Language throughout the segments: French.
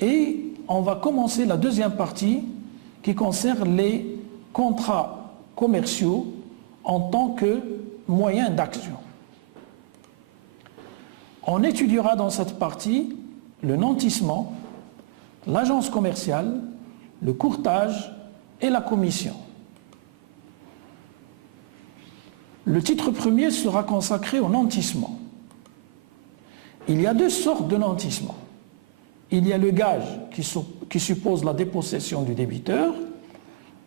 Et on va commencer la deuxième partie qui concerne les contrats commerciaux en tant que moyen d'action. On étudiera dans cette partie le nantissement, l'agence commerciale, le courtage et la commission. Le titre premier sera consacré au nantissement. Il y a deux sortes de nantissement. Il y a le gage qui suppose la dépossession du débiteur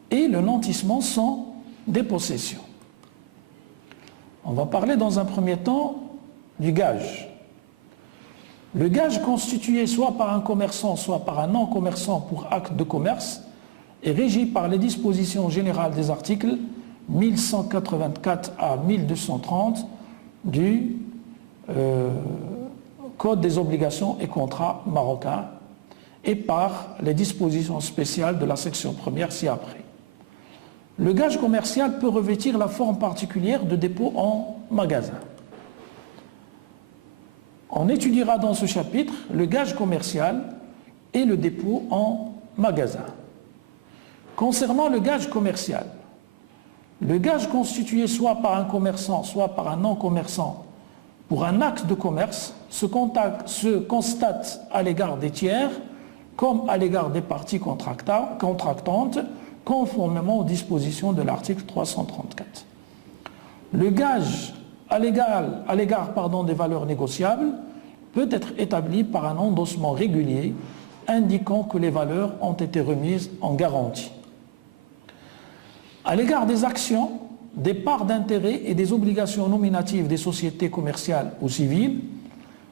et le nantissement sans dépossession. On va parler dans un premier temps du gage. Le gage constitué soit par un commerçant, soit par un non-commerçant pour acte de commerce est régi par les dispositions générales des articles 1184 à 1230 du Code des obligations et contrats marocains et par les dispositions spéciales de la section première ci-après. Le gage commercial peut revêtir la forme particulière de dépôt en magasin. On étudiera dans ce chapitre le gage commercial et le dépôt en magasin. Concernant le gage commercial, le gage constitué soit par un commerçant, soit par un non-commerçant pour un acte de commerce se constate à l'égard des tiers comme à l'égard des parties contractantes conformément aux dispositions de l'article 334. Le gage à l'égard des valeurs négociables peut être établi par un endossement régulier indiquant que les valeurs ont été remises en garantie. À l'égard des actions, des parts d'intérêt et des obligations nominatives des sociétés commerciales ou civiles,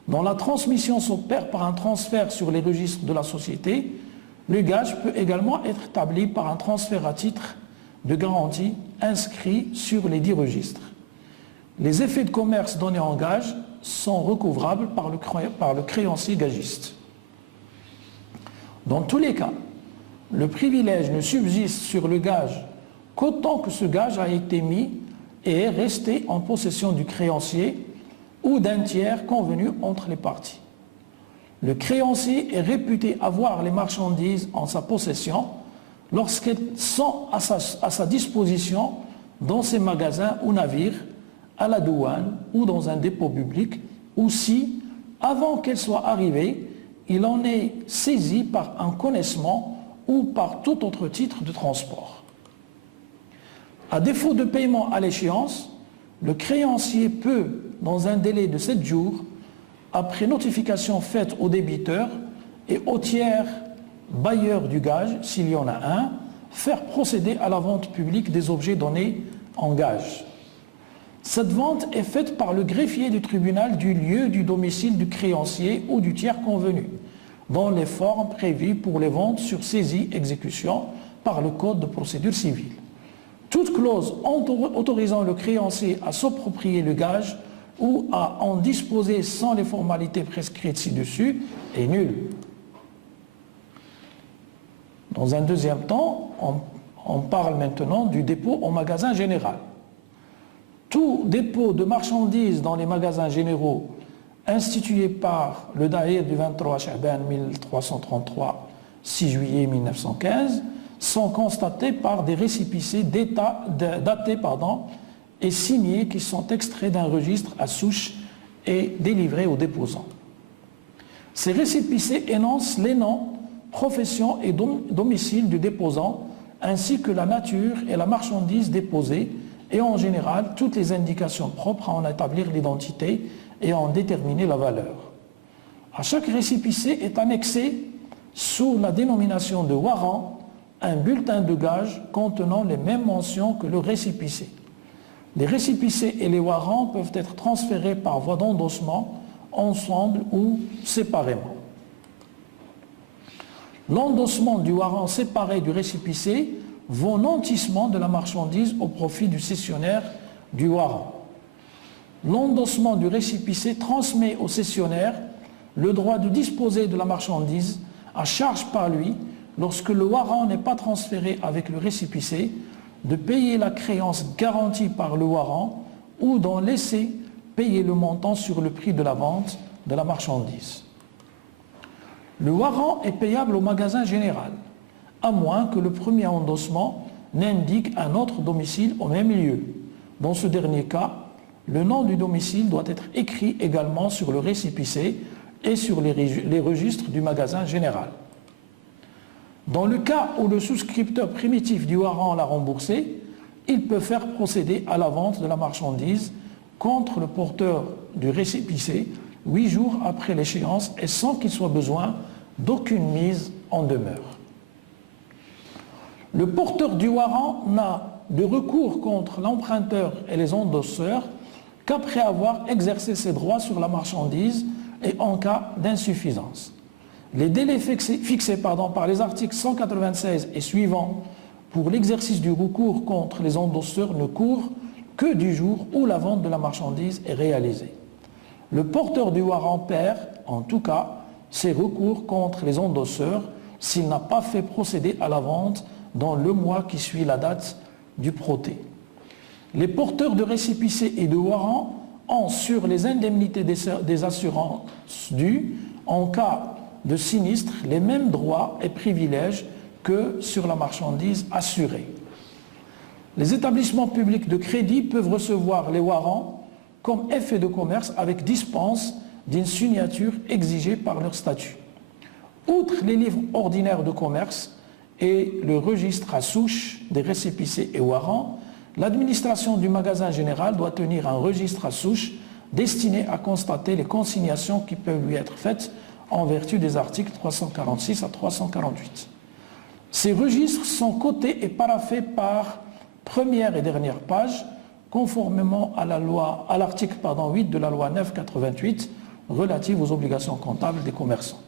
dont la transmission s'opère par un transfert sur les registres de la société, le gage peut également être établi par un transfert à titre de garantie inscrit sur les 10 registres. Les effets de commerce donnés en gage sont recouvrables par le créancier gagiste. Dans tous les cas, le privilège ne subsiste sur le gage qu'autant que ce gage a été mis et est resté en possession du créancier ou d'un tiers convenu entre les parties. Le créancier est réputé avoir les marchandises en sa possession lorsqu'elles sont à sa disposition dans ses magasins ou navires, à la douane ou dans un dépôt public, ou si, avant qu'elles soient arrivées, il en est saisi par un connaissement ou par tout autre titre de transport. À défaut de paiement à l'échéance, le créancier peut, dans un délai de 7 jours, après notification faite au débiteur et au tiers bailleur du gage, s'il y en a un, faire procéder à la vente publique des objets donnés en gage. Cette vente est faite par le greffier du tribunal du lieu du domicile du créancier ou du tiers convenu, dans les formes prévues pour les ventes sur saisie-exécution par le Code de procédure civile. Toute clause autorisant le créancier à s'approprier le gage ou à en disposer sans les formalités prescrites ci-dessus est nulle. Dans un deuxième temps, on parle maintenant du dépôt en magasin général. Tout dépôt de marchandises dans les magasins généraux institués par le Daïr du 23 Cha'ban 1333, 6 juillet 1915, sont constatés par des récépissés datés et signés qui sont extraits d'un registre à souche et délivrés aux déposants. Ces récépissés énoncent les noms, profession et domicile du déposant, ainsi que la nature et la marchandise déposée, et en général toutes les indications propres à en établir l'identité et à en déterminer la valeur. À chaque récépissé est annexé, sous la dénomination de warrant, un bulletin de gage contenant les mêmes mentions que le récépissé. Les récépissés et les warrants peuvent être transférés par voie d'endossement, ensemble ou séparément. L'endossement du warrant séparé du récépissé vaut nantissement de la marchandise au profit du cessionnaire du warrant. L'endossement du récépissé transmet au cessionnaire le droit de disposer de la marchandise à charge par lui lorsque le warrant n'est pas transféré avec le récépissé, de payer la créance garantie par le warrant ou d'en laisser payer le montant sur le prix de la vente de la marchandise. Le warrant est payable au magasin général, à moins que le premier endossement n'indique un autre domicile au même lieu. Dans ce dernier cas, le nom du domicile doit être écrit également sur le récépissé et sur les registres du magasin général. Dans le cas où le souscripteur primitif du warrant l'a remboursé, il peut faire procéder à la vente de la marchandise contre le porteur du récépissé 8 jours après l'échéance et sans qu'il soit besoin d'aucune mise en demeure. Le porteur du warrant n'a de recours contre l'emprunteur et les endosseurs qu'après avoir exercé ses droits sur la marchandise et en cas d'insuffisance. Les délais fixés par les articles 196 et suivants pour l'exercice du recours contre les endosseurs ne courent que du jour où la vente de la marchandise est réalisée. Le porteur du warrant perd, en tout cas, ses recours contre les endosseurs s'il n'a pas fait procéder à la vente dans le mois qui suit la date du protêt. Les porteurs de récépissés et de warrants ont sur les indemnités des assurances dues en cas de sinistre les mêmes droits et privilèges que sur la marchandise assurée. Les établissements publics de crédit peuvent recevoir les warrants comme effet de commerce avec dispense d'une signature exigée par leur statut. Outre les livres ordinaires de commerce et le registre à souche des récépissés et warrants, l'administration du magasin général doit tenir un registre à souche destiné à constater les consignations qui peuvent lui être faites en vertu des articles 346 à 348. Ces registres sont cotés et paraphés par première et dernière page, conformément à l'article 8 de la loi 988 relative aux obligations comptables des commerçants.